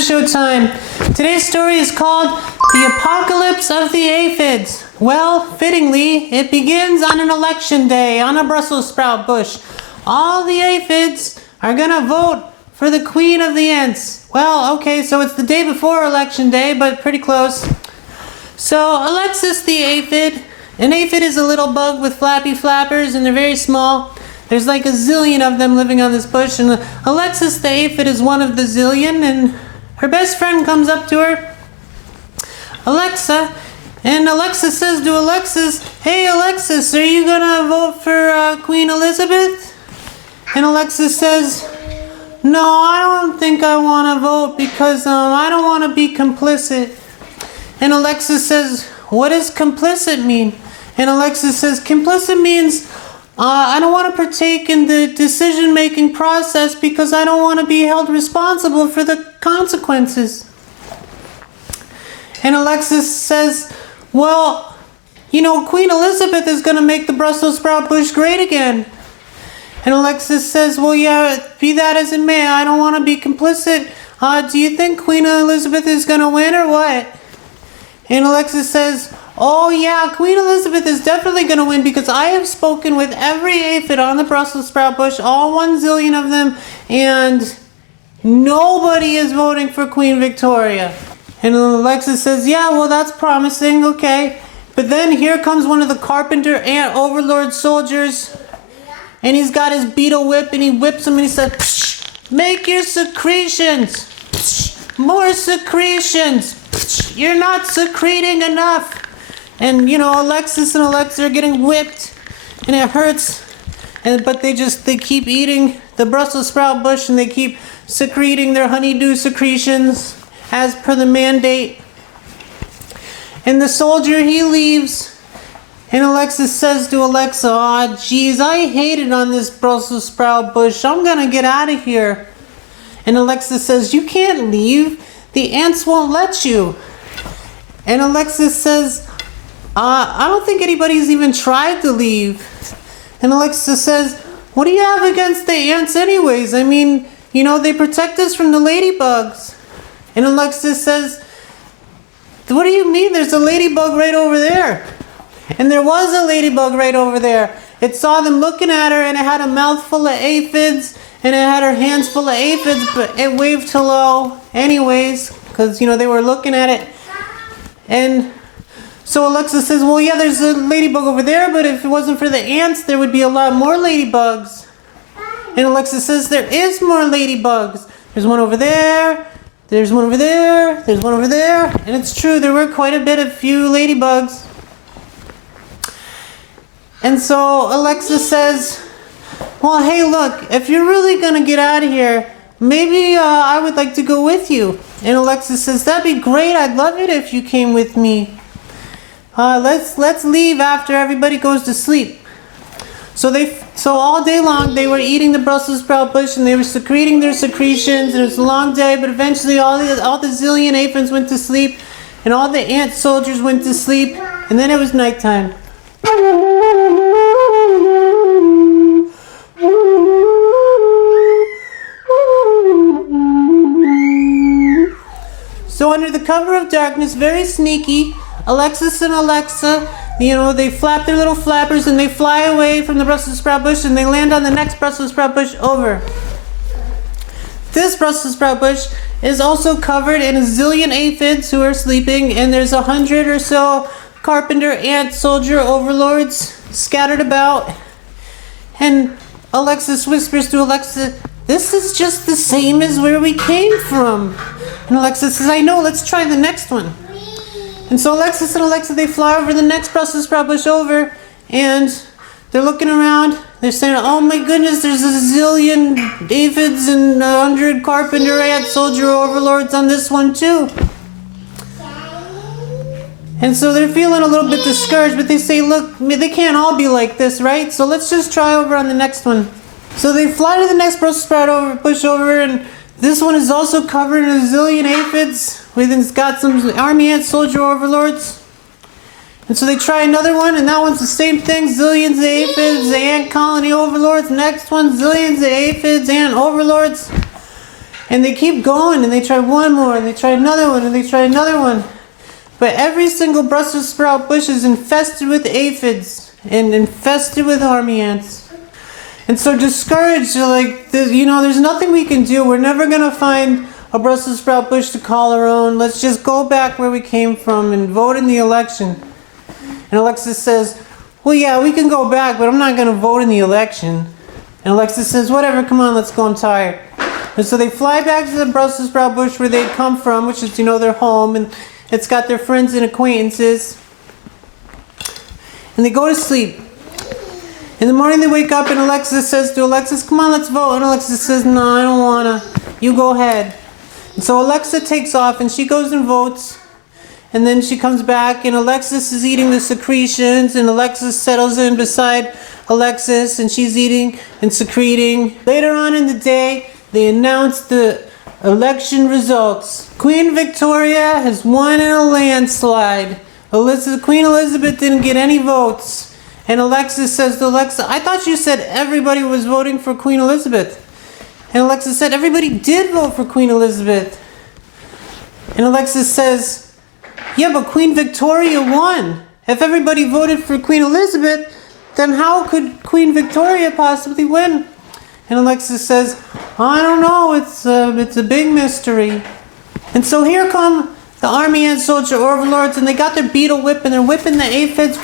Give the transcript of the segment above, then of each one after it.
Showtime. Today's story is called The Apocalypse of the Aphids. Well, fittingly, it begins on an election day on a Brussels sprout bush. All the aphids are gonna vote for the queen of the ants. Well, okay, so it's the day before election day, but pretty close. So Alexis the aphid. An aphid is a little bug with flappy flappers, and they're very small. There's like a zillion of them living on this bush, and Alexis the aphid is one of the zillion, and her best friend comes up to her, Alexa, and Alexa says to Alexis, "Hey Alexis, are you gonna vote for Queen Elizabeth?" And Alexis says, "No, I don't think I want to vote because I don't want to be complicit." And Alexis says, "What does complicit mean?" And Alexis says, "Complicit means I don't want to partake in the decision-making process because I don't want to be held responsible for the consequences." And Alexis says, "Well, you know, Queen Elizabeth is going to make the Brussels sprout bush great again." And Alexis says, "Well, yeah, be that as it may, I don't want to be complicit. Do you think Queen Elizabeth is going to win or what?" And Alexis says, "Oh yeah, Queen Elizabeth is definitely going to win because I have spoken with every aphid on the Brussels sprout bush, all 1 zillion of them, and nobody is voting for Queen Victoria." And Alexis says, "Yeah, well, that's promising, okay." But then here comes one of the carpenter ant overlord soldiers, and he's got his beetle whip, and he whips them, and he says, "Psh, make your secretions. Psh, more secretions. Psh, you're not secreting enough." And, you know, Alexis and Alexa are getting whipped, and it hurts. But they keep eating the Brussels sprout bush, and they keep secreting their honeydew secretions as per the mandate. And the soldier, he leaves. And Alexis says to Alexa, "Aw, geez, I hate it on this Brussels sprout bush. I'm gonna get out of here." And Alexis says, "You can't leave. The ants won't let you." And Alexis says, I don't think anybody's even tried to leave." And Alexis says, "What do you have against the ants anyways? I mean, you know, they protect us from the ladybugs." And Alexis says, "What do you mean? There's a ladybug right over there." And there was a ladybug right over there. It saw them looking at her, and it had a mouth full of aphids, and it had her hands full of aphids, but it waved hello anyways, because, you know, they were looking at it. And so Alexa says, "Well, yeah, there's a ladybug over there, but if it wasn't for the ants, there would be a lot more ladybugs." And Alexa says, "There is more ladybugs. There's one over there, there's one over there, there's one over there." And it's true, there were quite a bit of few ladybugs. And so Alexa says, "Well, hey, look, if you're really going to get out of here, maybe I would like to go with you." And Alexa says, "That'd be great. I'd love it if you came with me. Let's leave after everybody goes to sleep." So all day long they were eating the Brussels sprout bush, and they were secreting their secretions, and it was a long day, but eventually all the zillion aphids went to sleep, and all the ant soldiers went to sleep, and then it was nighttime. So under the cover of darkness, very sneaky, Alexis and Alexa, you know, they flap their little flappers, and they fly away from the Brussels sprout bush, and they land on the next Brussels sprout bush over. This Brussels sprout bush is also covered in a zillion aphids who are sleeping, and there's 100 or so carpenter ant soldier overlords scattered about. And Alexis whispers to Alexa, "This is just the same as where we came from." And Alexa says, "I know, let's try the next one." And so Alexis and Alexa, they fly over the next Brussels sprout bush over, and they're looking around. They're saying, "Oh my goodness, there's a zillion aphids and 100 carpenter ant soldier overlords on this one too." And so they're feeling a little bit discouraged, but they say, "Look, they can't all be like this, right? So let's just try over on the next one." So they fly to the next Brussels sprout bush over, and this one is also covered in a zillion aphids. It's got some army ant soldier overlords. And so they try another one, and that one's the same thing. Zillions of aphids, ant colony overlords. Next one, zillions of aphids, ant overlords. And they keep going, and they try one more, and they try another one, and they try another one. But every single Brussels sprout bush is infested with aphids and infested with army ants. And so discouraged, they're like, there's nothing we can do. We're never going to find a Brussels sprout bush to call our own. Let's just go back where we came from and vote in the election. And Alexis says, well, yeah, we can go back, but I'm not going to vote in the election. And Alexis says, whatever, come on, let's go, I'm tired. And so they fly back to the Brussels sprout bush where they'd come from, which is, their home, and it's got their friends and acquaintances. And they go to sleep. In the morning they wake up and Alexis says to Alexis, come on, let's vote. And Alexis says, no, I don't want to. You go ahead. And so Alexa takes off and she goes and votes. And then she comes back and Alexis is eating the secretions, and Alexis settles in beside Alexis and she's eating and secreting. Later on in the day, they announce the election results. Queen Victoria has won in a landslide. Queen Elizabeth didn't get any votes. And Alexis says to Alexa, I thought you said everybody was voting for Queen Elizabeth. And Alexis said, everybody did vote for Queen Elizabeth. And Alexis says, yeah, but Queen Victoria won. If everybody voted for Queen Elizabeth, then how could Queen Victoria possibly win? And Alexis says, I don't know, it's a big mystery. And so here come the army and soldier overlords, and they got their beetle whip, and they're whipping the aphids.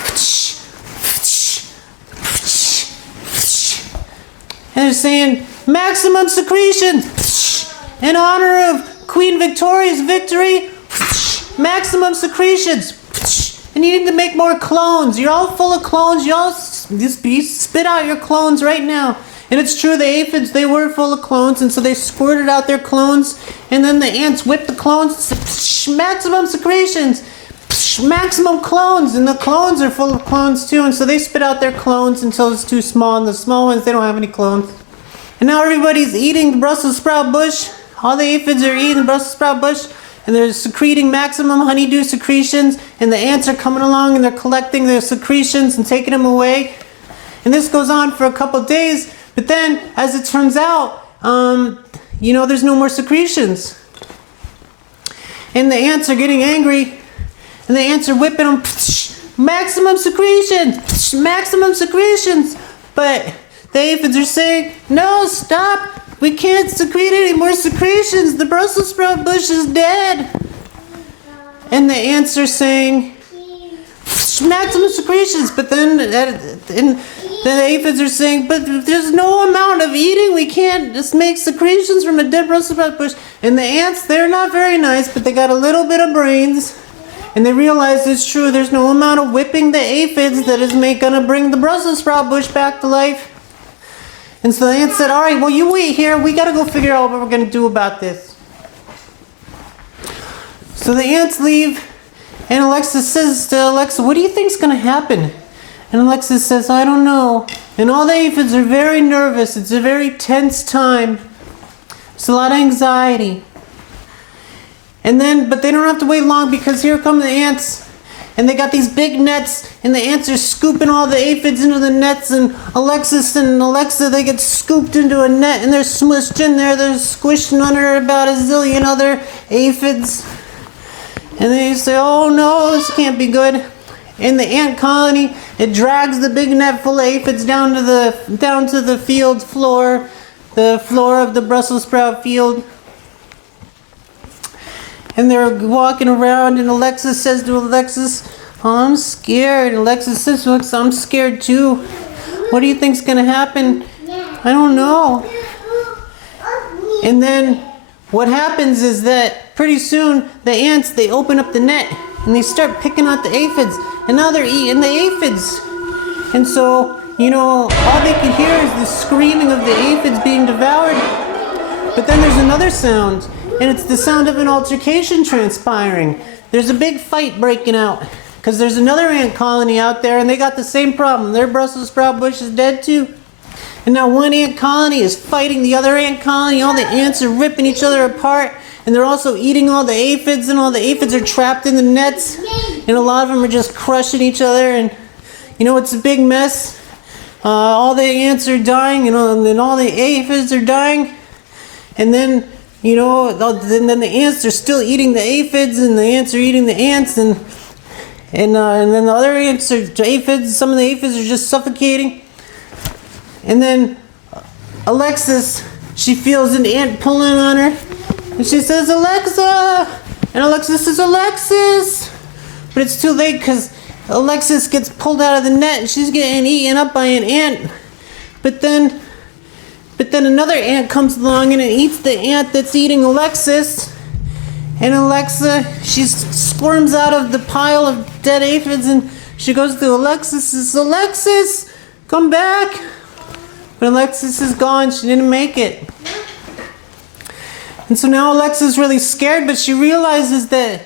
And they're saying, maximum secretion! In honor of Queen Victoria's victory, maximum secretions! And you need to make more clones. You're all full of clones. You all just spit out your clones right now. And it's true, the aphids, they were full of clones, and so they squirted out their clones, and then the ants whipped the clones, maximum secretions, maximum clones, and the clones are full of clones too, and so they spit out their clones until it's too small, and the small ones, they don't have any clones. And now everybody's eating the Brussels sprout bush. All the aphids are eating the Brussels sprout bush, and they're secreting maximum honeydew secretions, and the ants are coming along and they're collecting their secretions and taking them away. And this goes on for a couple days. But then, as it turns out, there's no more secretions. And the ants are getting angry, and the ants are whipping them. Maximum secretions! Maximum secretions! But the aphids are saying, no, stop! We can't secrete any more secretions! The Brussels sprout bush is dead! And the ants are saying, maximum secretions! But then the aphids are saying, but there's no amount of eating. We can't just make secretions from a dead Brussels sprout bush. And the ants, they're not very nice, but they got a little bit of brains. And they realize it's true. There's no amount of whipping the aphids that is gonna bring the Brussels sprout bush back to life. And so the ants said, all right, well, you wait here. We got to go figure out what we're going to do about this. So the ants leave, and Alexis says to Alexa, what do you think's going to happen? And Alexis says, I don't know. And all the aphids are very nervous. It's a very tense time. There's a lot of anxiety. But they don't have to wait long, because here come the ants. And they got these big nets, and the ants are scooping all the aphids into the nets, and Alexis and Alexa, they get scooped into a net, and they're smushed in there. They're squished under about a zillion other aphids. And they say, oh no, this can't be good. And the ant colony, it drags the big net full of aphids down to the field floor, the floor of the Brussels sprout field. And they're walking around, and Alexis says to Alexis, oh, I'm scared. And Alexis says to Alexis, I'm scared too. What do you think's going to happen? I don't know. And then what happens is that pretty soon the ants, they open up the net, and they start picking out the aphids. And now they're eating the aphids. And so, all they can hear is the screaming of the aphids being devoured. But then there's another sound. And it's the sound of an altercation transpiring. There's a big fight breaking out, because there's another ant colony out there, and they got the same problem. Their Brussels sprout bush is dead too. And now one ant colony is fighting the other ant colony. All the ants are ripping each other apart, and they're also eating all the aphids, and all the aphids are trapped in the nets, and a lot of them are just crushing each other, and it's a big mess. All the ants are dying, and all the aphids are dying. And then then the ants are still eating the aphids, and the ants are eating the ants, and then the other ants are aphids. Some of the aphids are just suffocating. And then Alexis, she feels an ant pulling on her, and she says, "Alexa!" And Alexis says, "Alexis!" But it's too late because Alexis gets pulled out of the net, and she's getting eaten up by an ant. But then another ant comes along and it eats the ant that's eating Alexis. And Alexa, she squirms out of the pile of dead aphids, and she goes to Alexis and says, "Alexis, come back." But Alexis is gone. She didn't make it. And so now Alexis is really scared, but she realizes that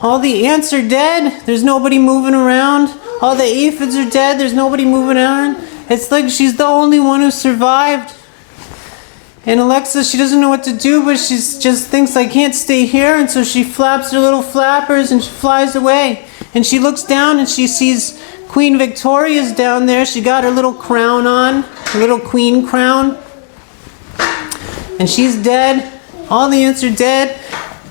all the ants are dead. There's nobody moving around. All the aphids are dead. There's nobody moving around. It's like she's the only one who survived. And Alexa, she doesn't know what to do, but she just thinks, "I can't stay here." And so she flaps her little flappers and she flies away. And she looks down and she sees Queen Victoria's down there. She got her little crown on, her little queen crown. And she's dead. All the ants are dead.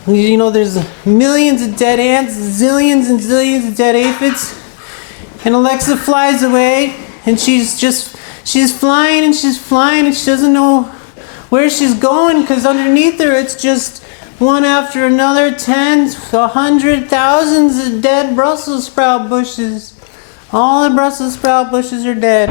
There's millions of dead ants, zillions and zillions of dead aphids. And Alexa flies away, and she's flying and she's flying, and she doesn't know where she's going, because underneath her it's just one after another, tens, 100, thousands of dead Brussels sprout bushes. All the Brussels sprout bushes are dead.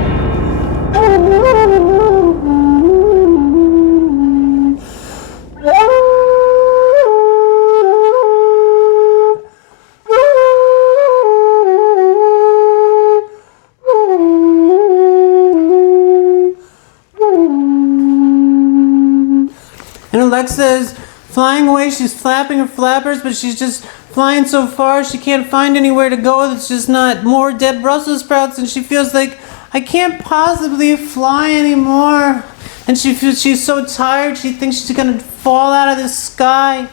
And Alexa is flying away. She's flapping her flappers, but she's just flying so far she can't find anywhere to go. It's just not more dead Brussels sprouts, and she feels like, "I can't possibly fly anymore." And she feels she's so tired, she thinks she's gonna fall out of the sky.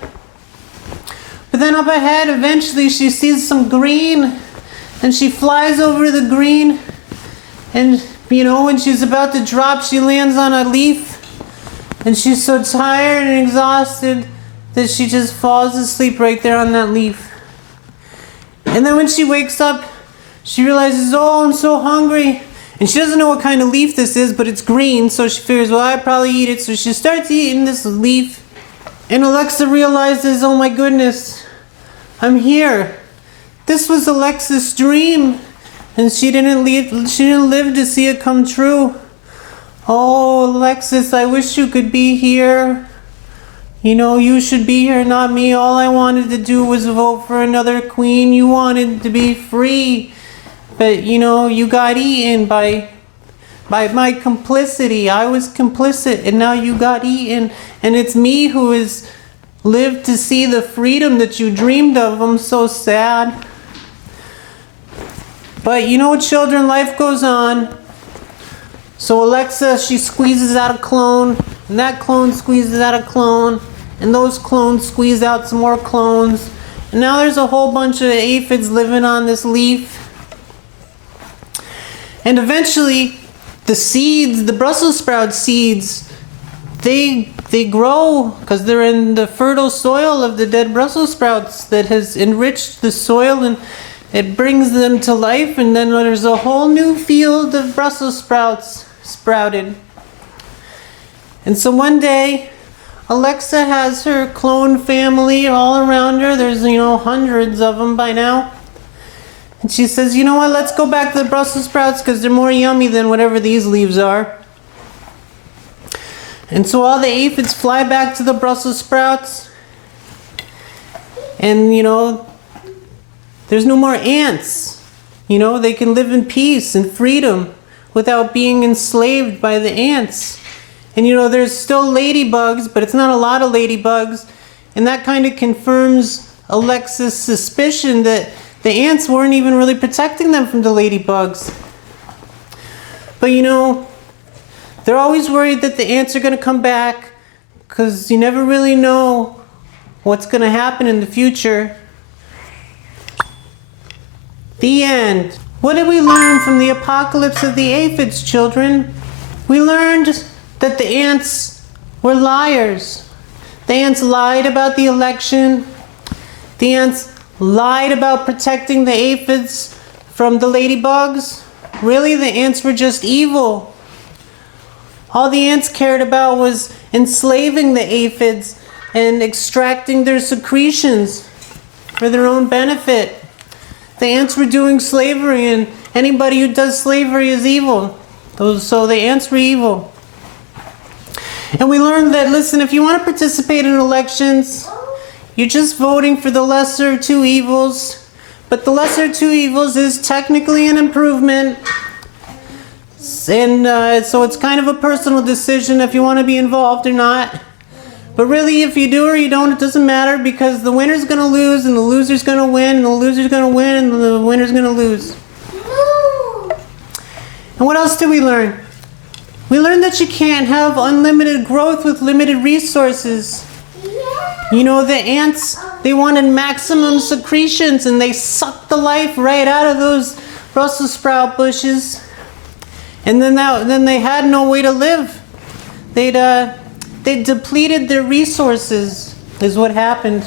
But then up ahead, eventually she sees some green, and she flies over the green, and when she's about to drop, she lands on a leaf. And she's so tired and exhausted that she just falls asleep right there on that leaf. And then when she wakes up, she realizes, "Oh, I'm so hungry." And she doesn't know what kind of leaf this is, but it's green, so she figures, "Well, I'd probably eat it." So she starts eating this leaf. And Alexa realizes, "Oh my goodness, I'm here. This was Alexa's dream, and she didn't live to see it come true. Oh, Alexis, I wish you could be here. You should be here, not me. All I wanted to do was vote for another queen. You wanted to be free. But, you got eaten by my complicity. I was complicit, and now you got eaten. And it's me who has lived to see the freedom that you dreamed of. I'm so sad." But children, life goes on. So Alexa, she squeezes out a clone, and that clone squeezes out a clone, and those clones squeeze out some more clones. And now there's a whole bunch of aphids living on this leaf. And eventually, the seeds, the Brussels sprout seeds, they grow because they're in the fertile soil of the dead Brussels sprouts that has enriched the soil, and it brings them to life. And then there's a whole new field of Brussels sprouts sprouted. And so one day, Alexa has her clone family all around her. There's, hundreds of them by now. And she says, "You know what, let's go back to the Brussels sprouts because they're more yummy than whatever these leaves are." And so all the aphids fly back to the Brussels sprouts. And, there's no more ants. They can live in peace and freedom without being enslaved by the ants. And there's still ladybugs, but it's not a lot of ladybugs. And that kind of confirms Alexa's suspicion that the ants weren't even really protecting them from the ladybugs. But they're always worried that the ants are going to come back, because you never really know what's going to happen in the future. The end. What did we learn from the apocalypse of the aphids, children? We learned that the ants were liars. The ants lied about the election. The ants lied about protecting the aphids from the ladybugs. Really, the ants were just evil. All the ants cared about was enslaving the aphids and extracting their secretions for their own benefit. The ants were doing slavery, and anybody who does slavery is evil. So the ants were evil. And we learned that, listen, if you want to participate in elections, you're just voting for the lesser of two evils. But the lesser of two evils is technically an improvement. And so it's kind of a personal decision if you want to be involved or not. But really, if you do or you don't, it doesn't matter, because the winner's going to lose, and the loser's going to win, and the loser's going to win, and the winner's going to lose. And what else did we learn? We learned that you can't have unlimited growth with limited resources. You know, the ants, they wanted maximum secretions, and they sucked the life right out of those Brussels sprout bushes. And then they had no way to live. They depleted their resources, is what happened.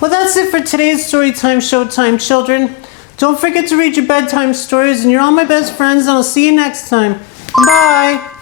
Well, that's it for today's Storytime Showtime, children. Don't forget to read your bedtime stories, and you're all my best friends, and I'll see you next time. Bye!